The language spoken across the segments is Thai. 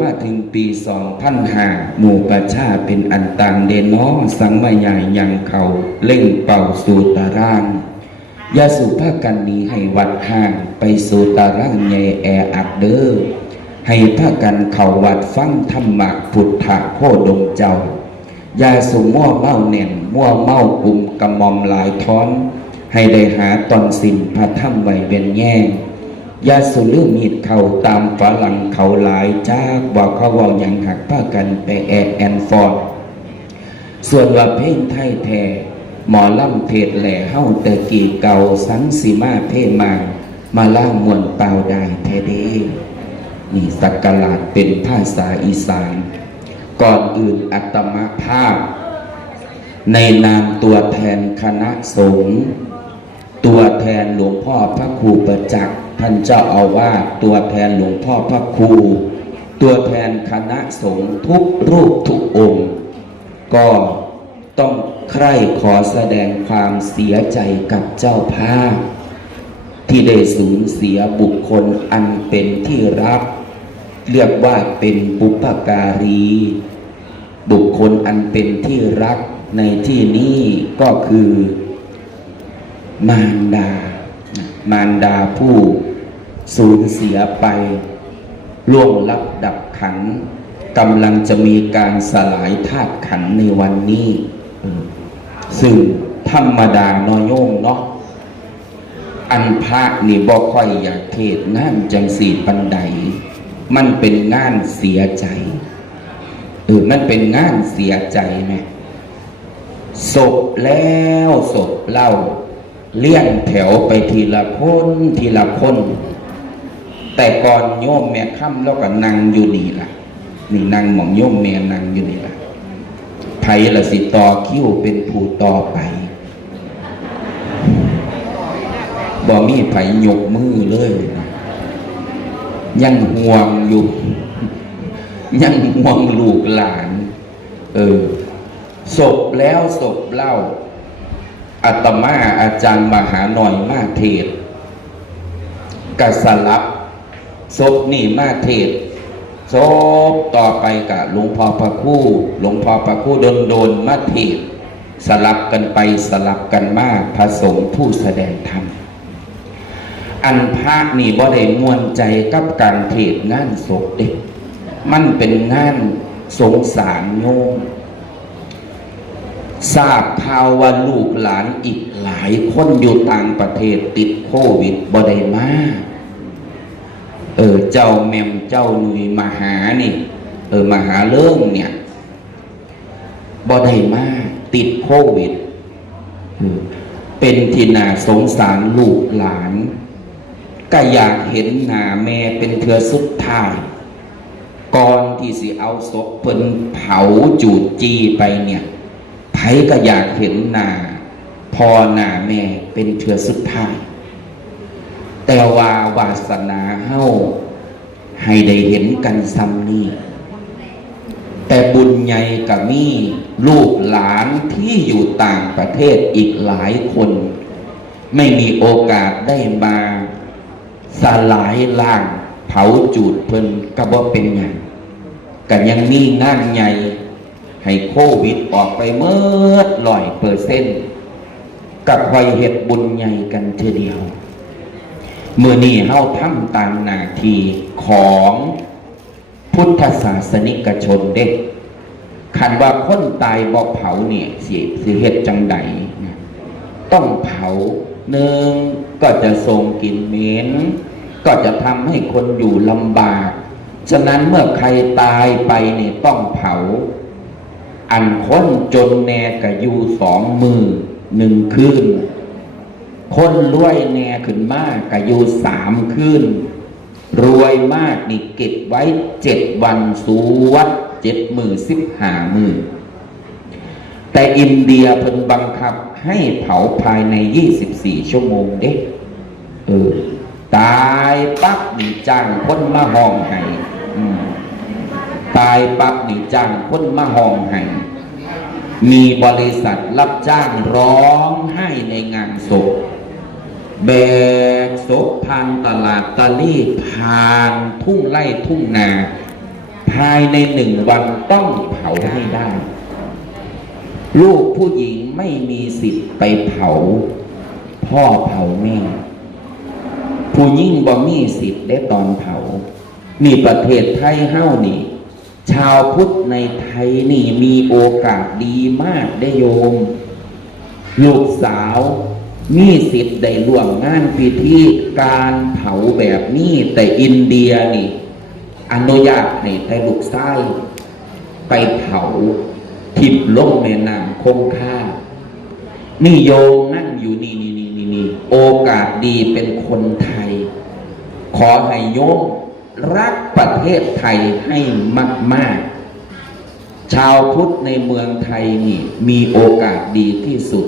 มาถึงปีสองพันหาหมู่ประชาเป็นอันต่างเดนน้องสังมาใหญ่ยังเขาเล่งเป่าสู่ตารางยาสุภากันนี้ให้วัดห่างไปสู่ตารางใหญ่แออัดเด้อให้พากันเขาวัดฟังธรรมะพุทธะโคดมเจ้ายาสูมั่วเมาแหน่งมั่วเมากลุ่มกำมอมหลายท้อน ให้ได้หาตอนสินพระถ้ำไว้เวียนแย่ง ยาสูลืมมีดเขาตามฝรั่งเขาหลายจากบอกเขาว่าอย่างหักผ้ากันไปแอแอนฟอร์ดส่วนว่าเพลงไทยแท้หมอล่ำเทศแหล่เฮ้าแต่กีเก่าสังสีมาเพ่มามาล่ามวนเปล่าได้แท้เด้นี่สักกลาดเป็นภาษาอีสาน ก่อนอื่นอัตมภาพ ในนามตัวแทนคณะสงฆ์ตัวแทนหลวงพ่อพระครูประจักษ์ ท่านเจ้าอาวาสตัวแทนหลวงพ่อพระครู ตัวแทนคณะสงฆ์ทุกรูปทุกองค์ ก็ต้องใคร่ขอแสดงความเสียใจกับเจ้าภาพ ที่ได้สูญเสียบุคคลอันเป็นที่รัก เรียกว่าเป็นบุปการี บุคคลอันเป็นที่รักในที่นี้ก็คือ มารดา มารดาผู้ สูญเสียไปล่วงลับดับขันกำลังจะมีการสลายธาตุขันในวันนี้ ซึ่งธรรมดาน้อยโยงเนาะอันพระนี่บ่ค่อยอยากเทศงานจังสีปันใด มันเป็นงานเสียใจเออมันเป็นงานเสียใจไหมศพแล้วศพเล่า เลี่ยงแถวไปทีละคนทีละคน แต่ก่อนโยมแม่ค่ำแล้วก็นั่งอยู่นี่ล่ะนี่นั่งหม่องโยมแม่นั่งอยู่นี่ล่ะไผละสิต่อคิ้วเป็นผู้ต่อไปบ่มีไผยกมือเลยนะยังห่วงอยู่ ยังห่วงลูกหลาน เออศพแล้วศพเล่าอาตมาอาจารย์มหาหน่อยมาเทศกสลับ ศพนี่มาเทศศพต่อไปกับหลวงพ่อพระคู่ หลวงพ่อพระคู่โดนโดนมาเทศสลับกันไปสลับกันมาพระสงฆ์ผู้แสดงธรรม อันภาคนี่บ่ได้มวนใจกับการเทศงานศพเด็ก มันเป็นงานสงสารโยมทราบข่าวว่าลูกหลานอีกหลายคนอยู่ต่างประเทศติดโควิดบ่ได้มาก เออเจ้าแมมเจ้าหนุยมาหานี่ เออมาหาเรื่องเนี่ยบ่ได้มาติดโควิดเป็นที่น่าสงสารลูกหลานก็อยากเห็นหน้าแม่เป็นเธอสุดท้ายก่อนที่สิเอาศพเพิ่นเผาจูดจีไปเนี่ยไผก็อยากเห็นหน้าพอหน้าแม่เป็นเธอสุดท้าย แต่ว่าวาสนาเฮาให้ได้เห็นกันซ้ำนี้แต่บุญใหญ่กับมีลูกหลานที่อยู่ต่างประเทศอีกหลายคน ไม่มีโอกาสได้มาสลายล่างเผาจูดเพิ่นก็บ่เป็นหยังก็ยังมีงานใหญ่ให้โควิดออกไปเมื่อลอยเปอร์เซ็นต์กับคอยเฮ็ดบุญใหญ่กันเทเดียว เมื่อนี้เฮาทำตามหน้าที่ของพุทธศาสนิกชนเด็กคันว่าคนตายบ่เผาเนี่ยเสิสิเฮ็ดจังใดนะต้องเผาหนึ่งก็จะส่งกลิ่นเหม็นก็จะทำให้คนอยู่ลำบาก ฉะนั้นเมื่อใครตายไปเนี่ยต้องเผา อันคนจนแน่กะอยู่สองมือหนึ่งคืน คนรวยแน่ขึ้นมากกะอยู่สามคืนรวยมากนี่เก็บไว้เจ็ดวันสูวัดเจ็ดมือสิบหามือแต่อินเดียเพิ่นบังคับให้เผาภายใน24ชั่วโมงเด้เออตายปั๊บนี่จ้างคนมาห้องให้ตายปั๊บนี่จ้างคนมาห้องให้มีบริษัทรับจ้างร้องไห้ในงานศพ แบกศพทางตลาดตะลี่ผ่านทุ่งไร่ทุ่งนาผ่ายในหนึ่งวันต้องเผาให้ได้ ลูกผู้หญิงไม่มีสิทธิ์ไปเผา พ่อเผาแม่ ผู้ยิ่งบ่มีสิทธิ์ได้ตอนเผา มีประเทศไทยเฮ้านี่ ชาวพุทธในไทยนี่มีโอกาสดีมากได้โยม ลูกสาว มีสิทธิ์ได้ร่วมงานพิธีการเผาแบบนี้แต่อินเดียนี่ อนุญาตให้แต่ลูกชายไปเผาทิบลงแม่น้ำคงคานี่โยนั่งอยู่นี่นี่นี่นี่นี่โอกาสดีเป็นคนไทย ขอให้โยมรักประเทศไทยให้มาก ๆ ชาวพุทธในเมืองไทยนี่มีโอกาสดีที่สุด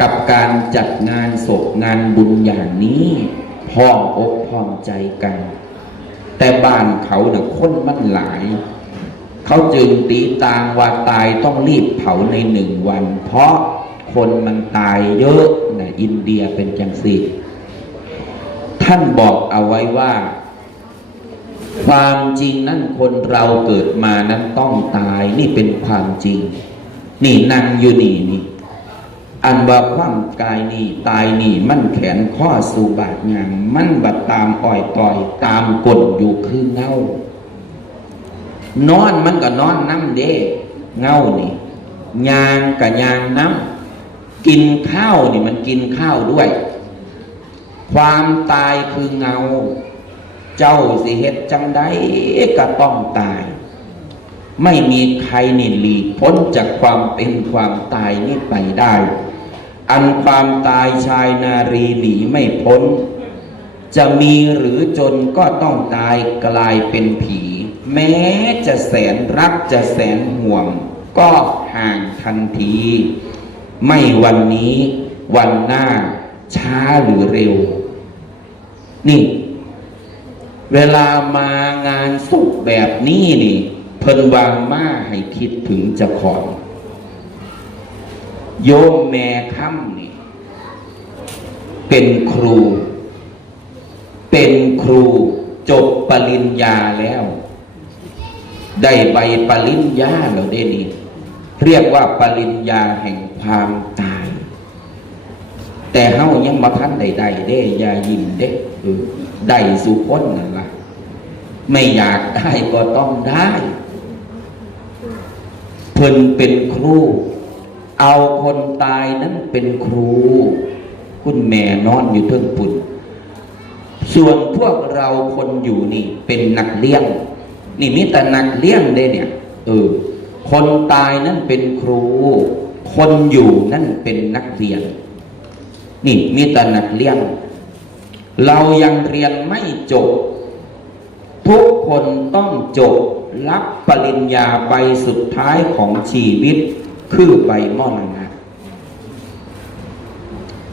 กับการจัดงานศพงานบุญอย่างนี้พ้องอกพ้องใจกัน แต่บ้านเขาเน่ะคนมันหลาย เขาจึงตีตางว่าตายต้องรีบเผาในหนึ่งวัน เพราะคนมันตายเยอะนะอินเดียเป็นจังสิท่านบอกเอาไว้ว่า ความจริงนั่นคนเราเกิดมานั้นต้องตายนี่เป็นความจริง นี่นั่งอยู่นี่นี่ อันว่าความกายนี่ตายนี่มันแขนข้อสู่บาดยางมันบัดตามอ่อยต่อยตามกดอยู่คือเงานอนมันก็นอนน้ำเด้เงานี่ยางกับยางน้ำกินข้าวนี่มันกินข้าวด้วย ความตายคือเงา เจ้าสิเฮ็ดจังใดก็ต้องตาย ไม่มีใครนี่หลีกพ้นจากความเป็นความตายนี่ไปได้ อันความตายชายนารีหนีไม่พ้น จะมีหรือจนก็ต้องตายกลายเป็นผี แม้จะแสนรักจะแสนห่วง ก็ห่างทันที ไม่วันนี้วันหน้าช้าหรือเร็ว นี่ เวลามางานศพแบบนี้นี่ เพิ่นวางมาให้คิดถึงจ้าขอ โยมแม่ค่ำนี่เป็นครู เป็นครูจบปริญญาแล้ว ได้ใบปริญญาแล้วได้นี่เรียกว่าปริญญาแห่งความตาย แต่เฮายังมาทันใดๆเด้ยายิ้มเด้เออได้สุพ้นนั่นละไม่อยากได้ก็ต้องได้ เพิ่นเป็นครู เอาคนตายนั้นเป็นครู คุณแม่นอนอยู่เทิงปุ่น ส่วนพวกเราคนอยู่นี่เป็นนักเลี้ยง นี่มีแต่นักเลี้ยงได้เนี่ย เออ คนตายนั่นเป็นครู คนอยู่นั่นเป็นนักเรียน นี่มีแต่นักเลี้ยง เรายังเรียนไม่จบ ทุกคนต้องจบรับปริญญาใบสุดท้ายของชีวิต คือใบมรณะ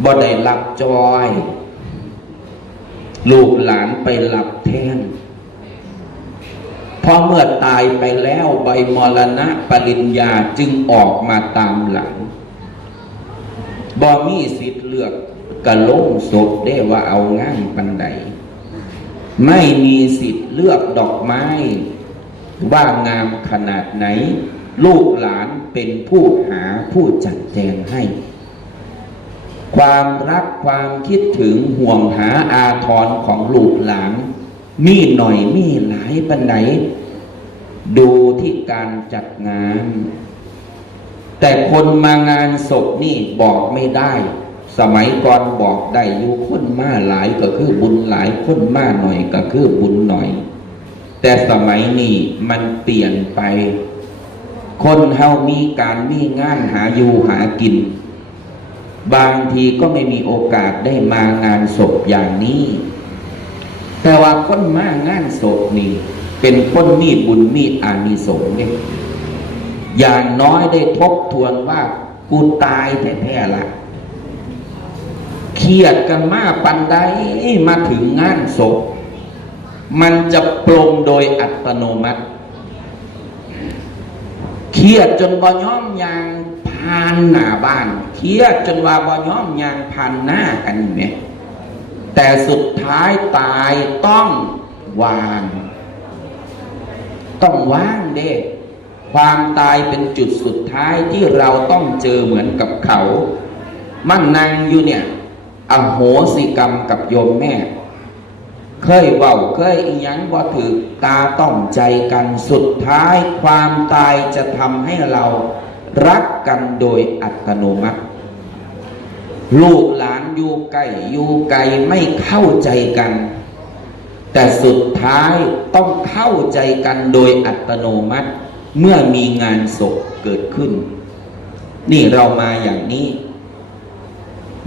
บ่ได้รับจอย ลูกหลานไปหลับแทนพราะเมื่อตายไปแล้วใบมรณะปริญญาจึงออกมาตามหลังบ่มีสิทธิ์เลือกกระโลงศพได้ว่าเอาง่ายปันใด ไม่มีสิทธิ์เลือกดอกไม้ ว่างามขนาดไหน ลูกหลาน เป็นผู้หาผู้จัดแจงให้ ความรักความคิดถึงห่วงหาอาทรของลูกหลานมีหน่อยมีหลายปันไหน ดูที่การจัดงาน แต่คนมางานศพนี่บอกไม่ได้ สมัยก่อนบอกได้อยู่คนมาหลายก็คือบุญหลายคนมาหน่อยก็คือบุญหน่อย แต่สมัยนี้มันเปลี่ยนไป คนเฮามีการมีงานหาอยู่หากิน บางทีก็ไม่มีโอกาสได้มางานศพอย่างนี้ แต่ว่าคนมางานศพนี่ เป็นคนมีบุญมีอานิสงส์เนี่ยอย่างน้อยได้ทบทวนว่ากูตายแท้ๆละเครียดกันมาปันใดมาถึงงานศพ มันจะปลงโดยอัตโนมัติ เครียดจนบ่ย้อมยางผ่านหน้าบ้านเครียดจนว่าบ่ย้อมยางผ่านหน้ากันไหมแต่สุดท้ายตายต้องวาง ต้องว่างเด้ความตายเป็นจุดสุดท้ายที่เราต้องเจอเหมือนกับเขา มั่งนางอยู่เนี่ย อโหสิกรรมกับโยมแม่ เคยเว้าเคยอีหยังบ่ถือตาต้องใจกันสุดท้ายความตายจะทำให้เรารักกันโดยอัตโนมัติ ลูกหลานอยู่ใกลอยู่ไกลไม่เข้าใจกัน แต่สุดท้ายต้องเข้าใจกันโดยอัตโนมัติ เมื่อมีงานศพเกิดขึ้น นี่เรามาอย่างนี้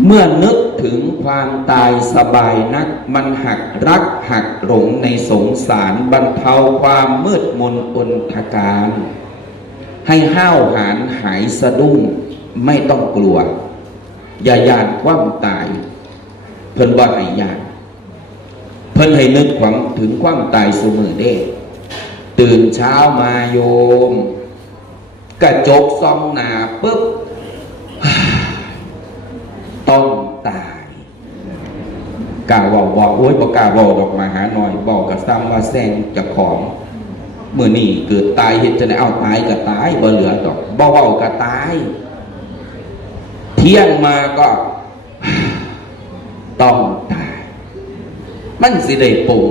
เมื่อนึกถึงความตายสบายนัก มันหักรักหักหลงในสงสารบรรเทาความมืดมนอนทการ ให้ห้าวหาญหายสะดุ้งไม่ต้องกลัว อย่าย่านความตาย เพิ่นว่าให้ย่าน เพิ่นให้นึกหวังถึงความตายเสมอเด้ ตื่นเช้ามาโยม กระจกซองหนาปุ๊บ ต้องตายกล้าบอกบอกโอ้ยบอกกล้าบอกดอกมาหาหน่อยบอกกับซ้ำว่าแซงจะของเมื่อนี่เกิดตายเห็นจะได้เอาตายก็ตายบ่เหลือดอกบ่เว้าก็ตาย เที่ยงมาก็ต้องตาย มันสิได้ปรุง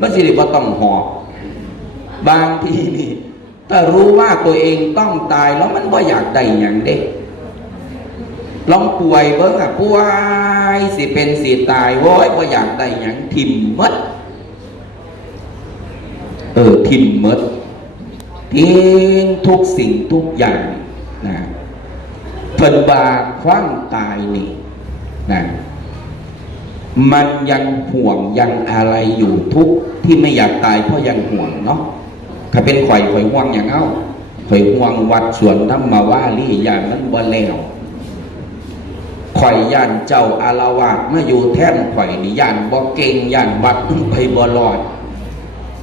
มันสิได้บ่ต้องหอบ บางทีนี่ถ้ารู้ว่าตัวเองต้องตายแล้วมันบ่อยากได้อย่างเด็ก ลองป่วยเบิ่งอะป่วยสิเป็นสิตายโว้ยบ่อยากได้อย่างทิมมดเออทิมมดทิ้งทุกสิ่งทุกอย่างนะเพิ่นบาความตายนี่นะมันยังห่วงยังอะไรอยู่ทุกที่ไม่อยากตายเพราะยังห่วงเนาะถ้าเป็นข่อยข่อยห่วงอย่างเอ้าข่อยห่วงวัดสวนธรรมวาลีอย่างนั้นบ่แล้ว ข่อยย่านเจ้าอารวาสมาอยู่แท่นข่อยนี่ย่านบ่เก่งย่านวัดไปบ่รอด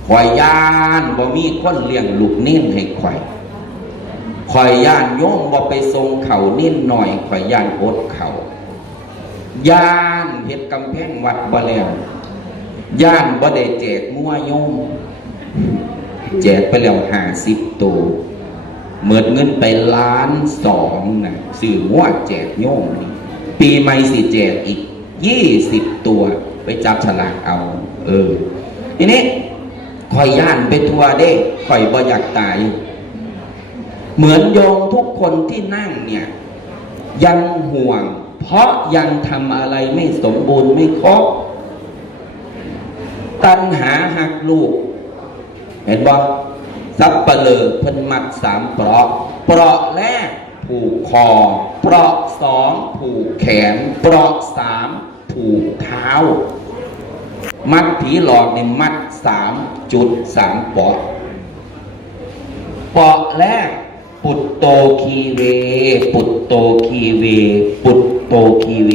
ข่อยย่านบ่มีคนเลี้ยงลูกเน้นให้ข่อยข่อยย่านโยมบ่ไปทรงเขาเน้นหน่อยข่อยย่านอดเขาย่านเฮ็ดกำแพงวัดบ่แล้วย่านบ่ได้แจกงัวโยมแจกไปแล้วห้าสิบตัวเมิดเงินไปล้านสองนะซื้องัวแจกโยมนี่ ปีใหม่สิแจกอีกยี่สิบตัวไปจับฉลากเอา เออ ทีนี้คอยย่านไปทัวเด้คอยบ่อยากตาย เหมือนโยมทุกคนที่นั่งเนี่ย ยังห่วง เพราะยังทำอะไรไม่สมบูรณ์ไม่ครบตัณหาหักลูก เห็นบ่สับเปลือเพิ่นมัดสามเปราะ เปราะแรก ผูกคอ เปราะสองผูกแขน เปราะสามผูกเท้า มัดผีหลอกนี่มัดสามจุดสามเปาะเปาะแรกปุตโตคีเว ปุตโตคีเว ปุตโตคีเว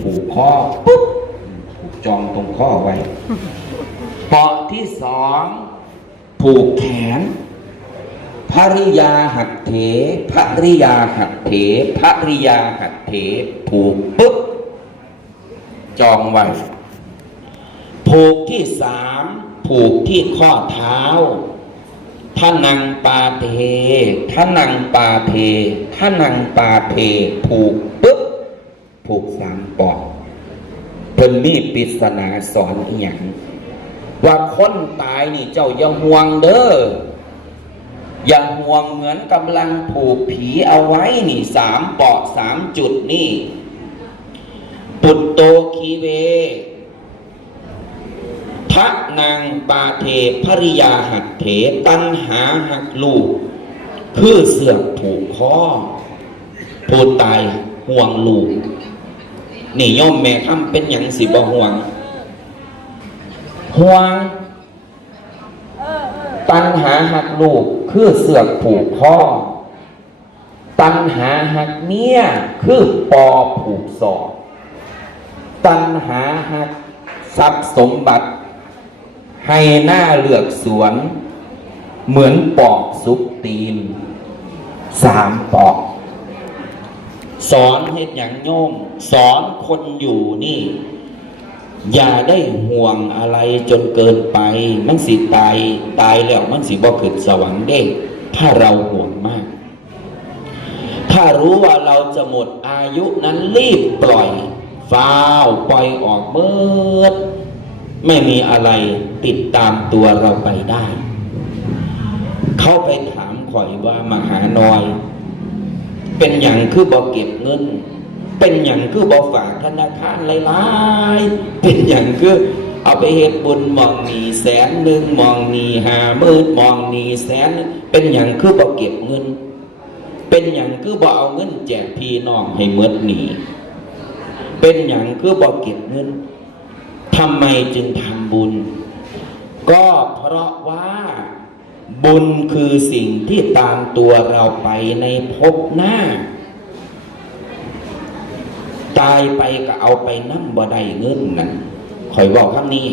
ผูกข้อปุ๊บผูกจองตรงข้อไว้ เปาะที่สองผูกแขน ภริยาหักเถภริยาหักเถภริยาหักเถผูกปุ๊บ จองไว้ผูกที่สามผูกที่ข้อเท้าท่านังปาเทท่านังปาเทท่านังปาเทผูกปุ๊บผูกสามปอกเพิ่นมีปริศนาสอนอีหยังว่าคนตายนี่เจ้าอย่าห่วงเด้อ อย่าห่วงเหมือนกำลังผูกผีเอาไว้นี่สามปอกสามจุดนี่ ปุตโตคีเว พระนางปาเทภริยาหักเถตันหาหักลูก คือเสือกผูกคอผู้ตายห่วงลูก นี่ย่อมแม่คำเป็นอย่างสิบห่วง ห่วง ตันหาหักลูก คือเสือกผูกคอตันหาหักเมียคือปอผูกศอกตันหาหักทรัพย์สมบัติ ให้หน้าเลือกสวน เหมือนปอกซุปตีนสามปอก สอนเฮ็ดอย่างโยม สอนคนอยู่นี่ อย่าได้ห่วงอะไรจนเกินไป มันสิตายตายแล้วมันสิบ่ขึ้นสวรรค์เด้ ถ้าเราห่วงมาก ถ้ารู้ว่าเราจะหมดอายุนั้นรีบปล่อยฟ้าวปล่อยออกเบิด ไม่มีอะไรติดตามตัวเราไปได้ เข้าไปถามข่อยว่ามหาหนอย เป็นอย่างคือบ่เก็บเงิน เป็นอย่างคือบ่ฝากธนาคารหลายๆเป็นอย่างคือเอาไปเฮ็ดบุญมองนีแสนหนึ่งมองนีหามื่นมองนีแสน เป็นอย่างคือบ่เก็บเงิน เป็นอย่างคือบ่เอาเงินแจกพี่น้องให้เมิดหนีเป็นอย่างคือบ่เก็บเงินทำไมจึงทำบุญ ก็เพราะว่าบุญคือสิ่งที่ตามตัวเราไปในภพหน้า ตายไปก็เอาไปนั่บ่ได้เงินนั่นข่อยบอกคำนี้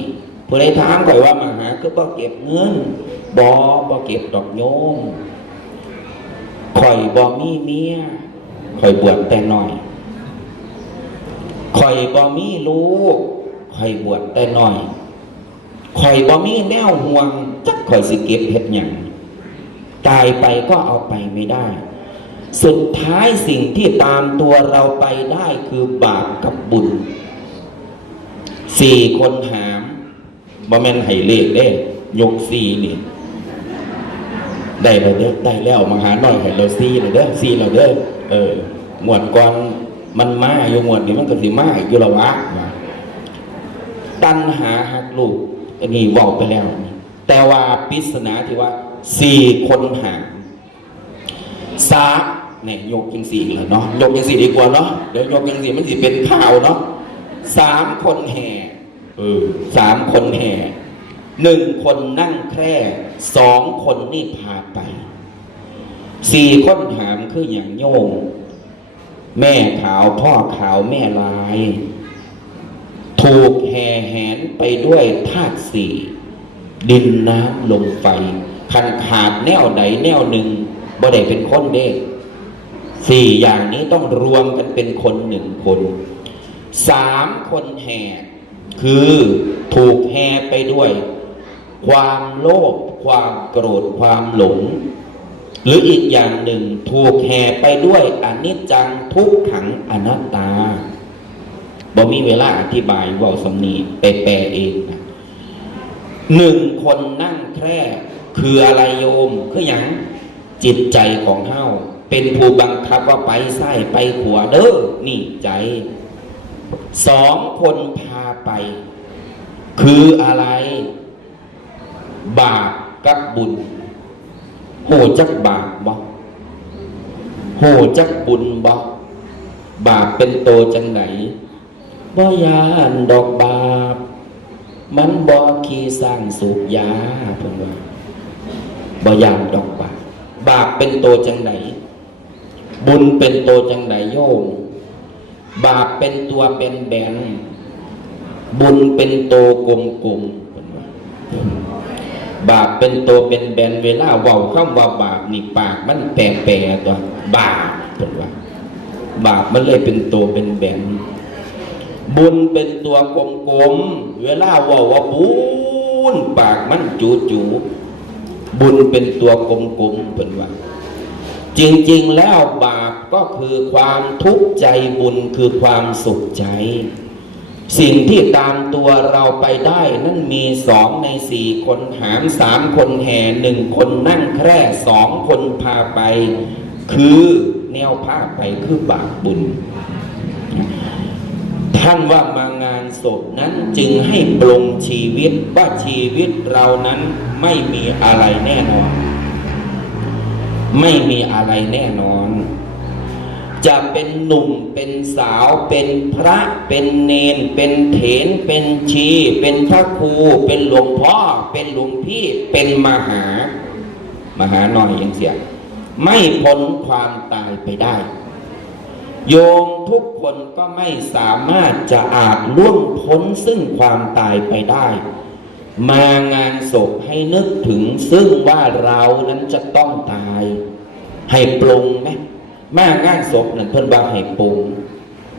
ผู้ใดถามข่อยว่ามาหาคือบ่เก็บเงินบ่บ่เก็บดอกโยมข่อยบ่มีเมียข่อยบวชแต่น้อยข่อยบ่มีลูกข่อยบวชแต่น้อยข่อยบ่มีแนวห่วงจักข่อยสิเก็บเฮ็ดหยังตายไปก็เอาไปไม่ได้ สุดท้ายสิ่งที่ตามตัวเราไปได้คือบาปกับบุญสี่คนหามบ่แม่นไห้เลขเด้ยกสี่นี่ได้แล้วเด้อได้แล้วมาหาหน่อยให้เราสี่แล้วเด้อสี่แล้วเด้อเออหมวดก่อนมันมาอยู่หมวดนี้มันก็สิมาอยู่ละวะตัณหาหักลูกอันนี้ว้าไปแล้ว แต่ว่าปริศนาที่ว่าสี่คนหามสา เนี่ยโยกยังสี่แล้วเนาะโยกยังสี่ดีกว่าเนาะเดี๋ยวโยกยังสี่มันสิเป็นข่าวเนาะสามคนแห่เออสามคนแห่หนึ่งคนนั่งแคร่สองคนนี่พาไปสี่คนหามคืออย่างโยงแม่ขาวพ่อขาวแม่ลาย ถูกแห่แหนไปด้วยธาตุสี่ดินน้ำลมไฟคันขาดแนวใดแนวหนึ่งบ่ได้เป็นคนเด้ สี่อย่างนี้ต้องรวมกันเป็นคนหนึ่งคนสามคนแห่คือถูกแห่ไปด้วย ความโลภความโกรธความหลง หรืออีกอย่างหนึ่งถูกแห่ไปด้วยอนิจจังทุกขังอนัตตาบ่มีเวลาอธิบายว่าสำนีไปแปลเองนะหนึ่งคนนั่งแคร่คืออะไรโยมคืออย่างจิตใจของเฮา เป็นผู้บังคับว่าไปไส้ไปขวาเด้อนี่ใจ สองคนพาไป คืออะไร บาปกับบุญ โหจักบาปบ่โหจักบุญบ่บาปเป็นโตจังไหนบ่ยานดอกบาป มันบ่ขี้สร้างสุขยาเพิ่นว่าบ่ยานดอกบาปบาปเป็นโตจังไหน บุญเป็นโตจังไหนโยม บาปเป็นตัวเป็นแบนบุญเป็นโตกลมกลมบาปเป็นโตเป็นแบนเวลาเว้าคำว่าบาปนี่ปากมันแปรๆตัวบาปเพิ่นว่า บาปมันเลยเป็นโตเป็นแบนบุญเป็นตัวกลมๆเวลาว่าว่าบุญปากมันจูจูบุญเป็นตัวกลมๆเป็นว่า จริงๆแล้วบาปก็คือความทุกข์ใจบุญคือความสุขใจ สิ่งที่ตามตัวเราไปได้นั่นมีสองในสี่คนหามสามคนแห่หนึ่งคนนั่งแคร่สองคนพาไป คือแนวพาไปคือบาปบุญ ท่านว่ามางานศพนั้นจึงให้ปลงชีวิตว่าชีวิตเรานั้นไม่มีอะไรแน่นอน ไม่มีอะไรแน่นอน จะเป็นหนุ่มเป็นสาวเป็นพระเป็นเนน เป็นเถน เป็นชี เป็นพระครู เป็นหลวงพ่อ เป็นหลวงพี่เป็นมหา มหาหน่อยยังเสีย ไม่พ้นความตายไปได้ โยมทุกคนก็ไม่สามารถจะอาจล่วงพ้นซึ่งความตายไปได้ มางานศพให้นึกถึงซึ่งว่าเรานั้นจะต้องตาย ให้ปรงไหมมางานศพนั่นเพิ่นว่าให้ปรง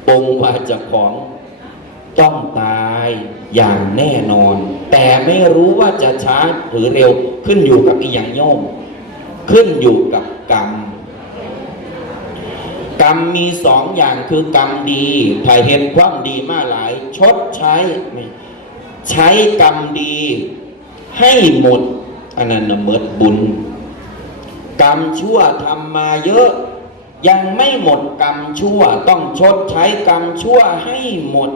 ปรงว่าจะของต้องตายอย่างแน่นอน แต่ไม่รู้ว่าจะช้าหรือเร็วขึ้นอยู่กับอีหยังโยม ขึ้นอยู่กับกรรม กรรมมีสองอย่างคือกรรมดีถ้ายเห็นความดีมาหลาย ชดใช้ ใช้กรรมดีให้หมดอันนั้นเมิดบุญ กรรมชั่วทำมาเยอะ ยังไม่หมดกรรมชั่วต้องชดใช้กรรมชั่วให้หมด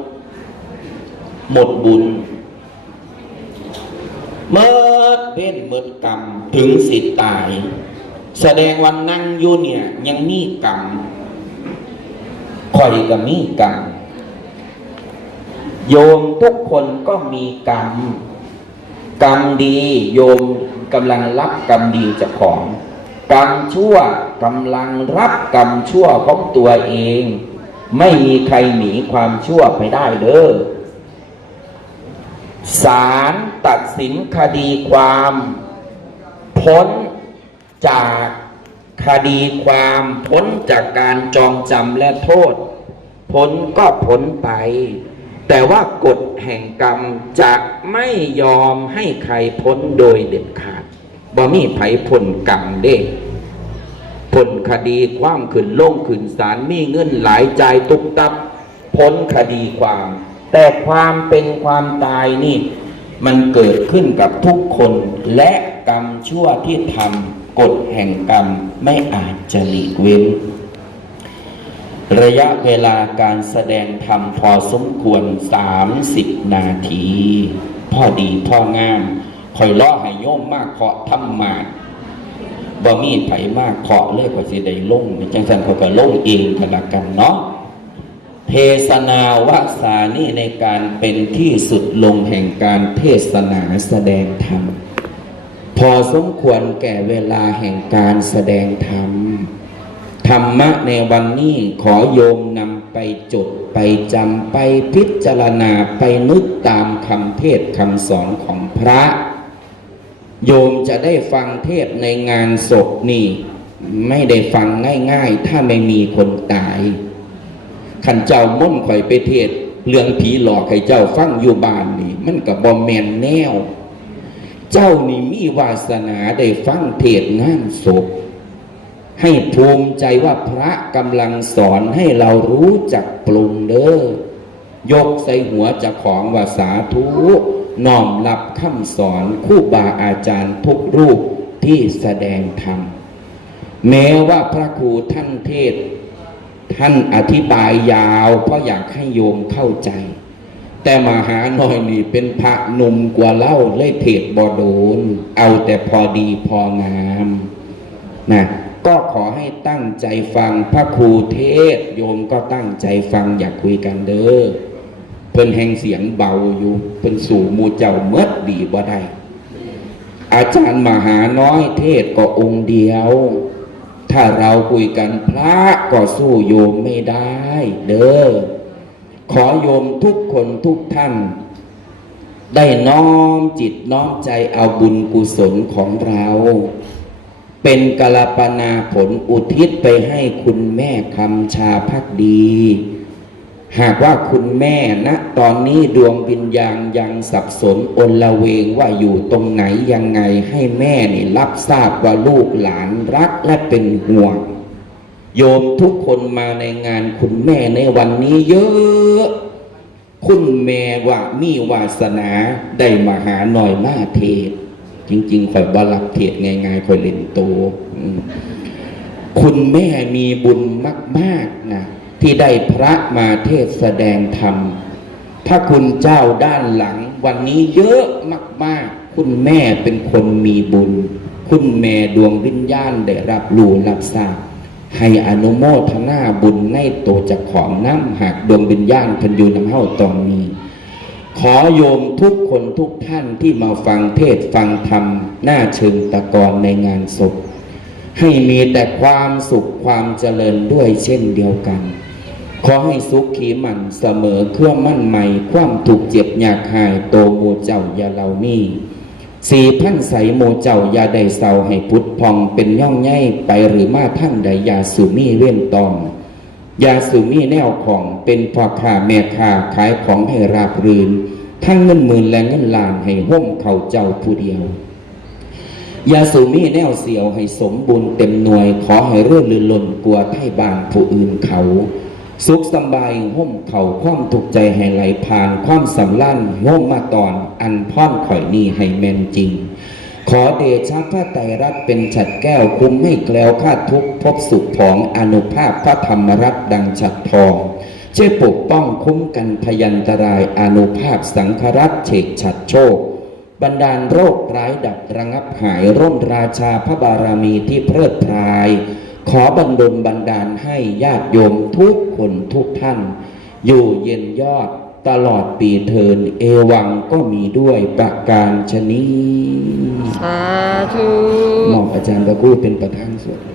หมดบุญเมื่อเว้นเมิดกรรมถึงสิตาย แสดงวันนั่งอยู่เนี่ยยังมีกรรมคอยกับมีกรรม โยมทุกคนก็มีกรรม กรรมดีโยมกำลังรับกรรมดีจากของ กรรมชั่วกำลังรับกรรมชั่วของตัวเอง ไม่มีใครหนีความชั่วไปได้เด้อศาลตัดสินคดีความ พ้นจากคดีความพ้นจากการจองจำและโทษ พ้นก็พ้นไป แต่ว่ากฎแห่งกรรมจะไม่ยอมให้ใครพ้นโดยเด็ดขาดบ่มีไผพ้นกรรมเด้พ้นคดีความขึ้นลงขึ้นศาลมีเงินหลายใจยตุกตับ พ้นคดีความ แต่ความเป็นความตายนี่ มันเกิดขึ้นกับทุกคนและกรรมชั่วที่ทำกฎแห่งกรรมไม่อาจจะหลีกเว้น ระยะเวลาการแสดงธรรมพอสมควร 30 นาที พ่อดีพ่องามคอยล่อให้โยมมากเคาะทำมาบ่มีไผมากเคาะเลยกว่าสิได้ลงจังสันเขาก็ล่งเองกันละกันเนาะเทศนาวาสานี่ในการเป็นที่สุดลงแห่งการเทศนาแสดงธรรม พอสมควรแก่เวลาแห่งการแสดงธรรม ธรรมะในวันนี้ขอโยมนำไปจดไปจำไปพิจารณาไปนึกตามคำเทศคำสอนของพระ โยมจะได้ฟังเทศในงานศพนี่ ไม่ได้ฟังง่ายๆ ถ้าไม่มีคนตายขันเจ้าม่นข่อยไปเทศ เรื่องผีหลอกให้เจ้าฟังอยู่บ้านนี่ มันกับบอมแมนแนว เจ้านี่มีวาสนาได้ฟังเทศงานศพ ให้ภูมิใจว่าพระกำลังสอนให้เรารู้จักปรุงเด้อยกใส่หัวเจะของว่าสาธุน้อมรับคำสอนคู่บาอาจารย์ทุกรูปที่แสดงธรรม แม้ว่าพระครูท่านเทศ ท่านอธิบายยาวเพราะอยากให้โยมเข้าใจ แต่มหาหน่อยนี่เป็นพระหนุ่มกว่าเล่าเลยเทศบอโดน เอาแต่พอดีพองามนะ ก็ขอให้ตั้งใจฟังพระครูเทศ โยมก็ตั้งใจฟังอย่าคุยกันเด้อเพิ่นแห่งเสียงเบาอยู่เพิ่นสู่มูเจ้าเมื่อดีบ่ได้อาจารย์มหาน้อยเทศก็องค์เดียว ถ้าเราคุยกันพระก็สู้โยมไม่ได้เด้อขอโยมทุกคนทุกท่าน ได้น้อมจิตน้อมใจเอาบุญกุศลของเรา เป็นกาลปนาผลอุทิศไปให้คุณแม่คำชาพักดี หากว่าคุณแม่ณตอนนี้ดวงวิญญาณยังสับสนอนละเวงว่าอยู่ตรงไหนยังไงให้แม่นี่รับทราบว่าลูกหลานรักและเป็นห่วง โยมทุกคนมาในงานคุณแม่ในวันนี้เยอะคุณแม่ว่ามีวาสนาได้มาหาหน่อยมาเทศ จริงๆข่อยบรับเทศง่ายๆข่อยเล่นโตคุณแม่มีบุญมากๆนะที่ได้พระมาเทศแสดงธรรมถ้าคุณเจ้าด้านหลัง วันนี้เยอะมาก ๆ คุณแม่เป็นคนมีบุญ คุณแม่ดวงวิญญาณได้รับรู้รับทราบให้อนุโมทนาบุญในตัวจากของน้ำหากดวงวิญญาณพันอยู่น้ำเฮาตอนนี้ ขอโยมทุกคนทุกท่านที่มาฟังเทศฟังธรรม หน้าเชิงตะกอนในงานศพ ให้มีแต่ความสุขความเจริญด้วยเช่นเดียวกัน ขอให้สุขขีมันเสมอเครื่องมั่นใหม่ ความถูกเจ็บอยากหายโตโมเจ้าอย่าเหล่านี้สี่พันใสโมเจ้าอยาใดเศร้าให้พุทธพองเป็นย่องใหญ่ไปหรือมาท่านใดอยาสุมีเว้นตอง ยาสูมีแนวของเป็นพ่อค้าแม่ค้าขายของให้ราบรื่น ทั้งเงินหมื่นและเงินล้านให้ห้มเขาเจ้าผู้เดียวยาสูมีแนวเสียวให้สมบูรณ์เต็มหน่วย ขอให้เรื่อลือล้นกลัวไทยบ้านผู้อื่นเขา สุขสบายห่มเขาความถูกใจให้ไหลผ่าน ความสำลั่นห่มมาตอนอันพ่อนข่อยนี้ให้แม่นจริง ขอเดชะพระไตรรัตน์เป็นฉัดแก้วคุ้มให้แกล้วคาดทุกข์พบสุขของอนุภาพพระธรรมรัตน์ดังฉัดทองช่วยปกป้องคุ้มกันพยันตรายอนุภาพสังฆรัตเฉกฉัดโชคบรรดาลโรคร้ายดับระงับหายร่มราชาพระบารมีที่เพลิดเพราย ขอบันดลบันดาลให้ญาติโยมทุกคนทุกท่าน อยู่เย็นยอด ตลอดปีเทิน เอวังก็มีด้วยประการชนีสาธุหมอบอาจารย์ประกู้เป็นประธานสวด